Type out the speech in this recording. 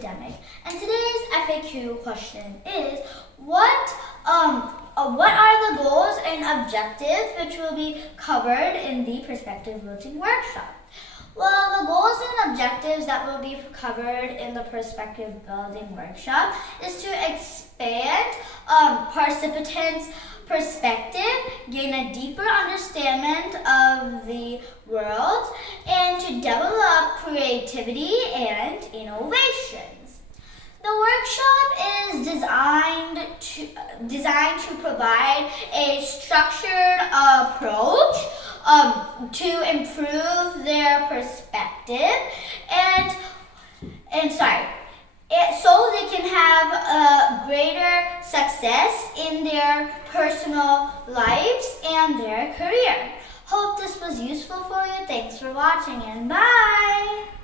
academic. And today's FAQ question is, what are the goals and objectives which will be covered in the perspective building workshop? Well, the goals and objectives that will be covered in the perspective building workshop is to expand participants' perspective, gain a deeper understanding of the world, and to develop creativity and innovations. The workshop is designed to provide a structured approach to improve their perspective so they can have a greater success in their personal lives and their career. Hope this was useful for you. Thanks for watching and bye!